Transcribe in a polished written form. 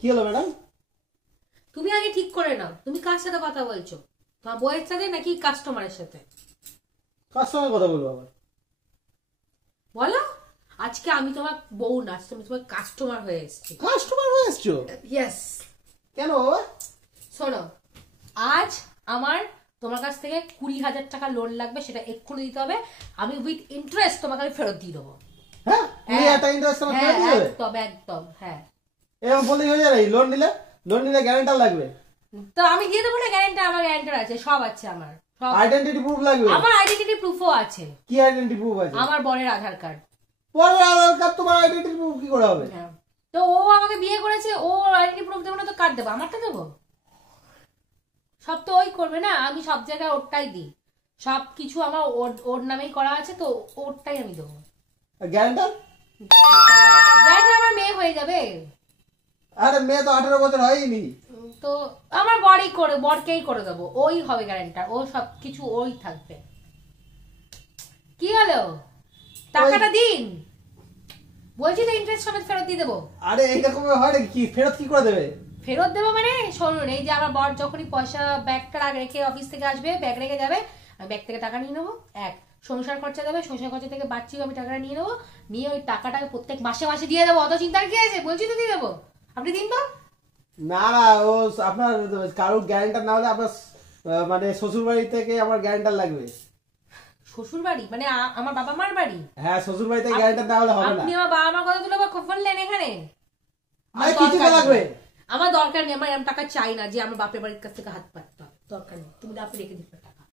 কি হলো ম্যাডাম? তুমি আগে ঠিক করে নাও তুমি কার সাথে কথা বলছো, তোমার বউয়ের সাথে নাকি কাস্টমারের সাথে? কাস্টমার কথা বলবো আবার? বলো। আজকে আমি তোমার বউ না, তুমি তোমার কাস্টমার হয়ে এসেছি। কাস্টমার হয়ে এসছো? ইয়েস। কেন? শোনো, আজ আমার তোমার কাছ থেকে 20,000 টাকা লোন লাগবে, সেটা এক্ষুনি দিতে হবে। আমি উইথ ইন্টারেস্ট তোমাকে আমি ফেরত দিয়ে দেবো। হ্যাঁ, 20,000 ইন্টারেস্ট আমার ফেরত দিবে? একদম একদম, হ্যাঁ। এরকম বললেই হয়ে যাবে? লোন নিলে গ্যারান্টার লাগবে? তো আমি দিয়ে দেবো না গ্যারান্টার? আমার গ্যারান্টার আছে, সব আছে আমার। সব আইডেন্টিটি প্রুফ লাগবে? আমার আইডেন্টিটি প্রুফও আছে। কি আইডেন্টিটি প্রুফ আছে? আমার বরের আধার কার্ড। পরের আধার কার্ড তোমার আইডেন্টিটি প্রুফ কি করে হবে? হ্যাঁ, তো ও আমাকে বিয়ে করেছে, ও আইডেন্টি প্রুফ দেবো না তো কার্ড দেবো? আমারটা দেবো? সব তো ওই করবে না, আমি সব জায়গায় ওরটাই দিই, সব কিছু আমার ওর নামেই করা আছে, তো ওরটাই আমি দেবো। গ্যারান্টার? গ্যারান্টার আমার মেয়ে হয়ে যাবে। আরে মেয়ে তো 18 বছর হয়নি। তো আমার বরকেই করে দেবো, ওই হবে গ্যারান্টার, ও সব কিছু ওই থাকবে। কি হলো, টাকাটা দিন বলছি তো, ইন্টারেস্ট সমেত ফেরত দিয়ে দেবো। আরে এইরকম হয় নাকি? কি ফেরত কি করে দেবে? ফেরত দেবো মানে শুনুন, এই যে আমার বর যখনই পয়সা ব্যাগটা রেখে অফিস থেকে আসবে, ব্যাগ রেখে যাবে, আমি ব্যাগ থেকে টাকা নিয়ে নেবো। সংসার খরচা দেবে, সংসার খরচা থেকে বাঁচিয়ে আমি টাকাটা নিয়ে নেবো, নিয়ে ওই টাকাটা প্রত্যেক মাসে মাসে দিয়ে দেবো। অত চিন্তার কি আছে, বলছি তো দিয়ে দেবো, আপনি দিন তো। না না, ও আপনার কারোর গ্যারান্টার না হলে আপনার মানে শ্বশুর বাড়ি থেকে আমার গ্যারান্টার লাগবে। শ্বশুর বাড়ি মানে আমার বাবা মার বাড়ি? হ্যাঁ, শ্বশুর বাড়ি থেকে গ্যারান্টার না হলে হবে না। আপনি আমার বাবা মার কথা তুলে বললেন এখানে? আরে কিছু তো লাগবে। আমার দরকার নেই, আমার এরকম টাকা চাই না যে আমার বাপের বাড়ির কাছ থেকে হাত পাততে হবে, দরকার নেই, তুমি আপনি রেখে দিতে।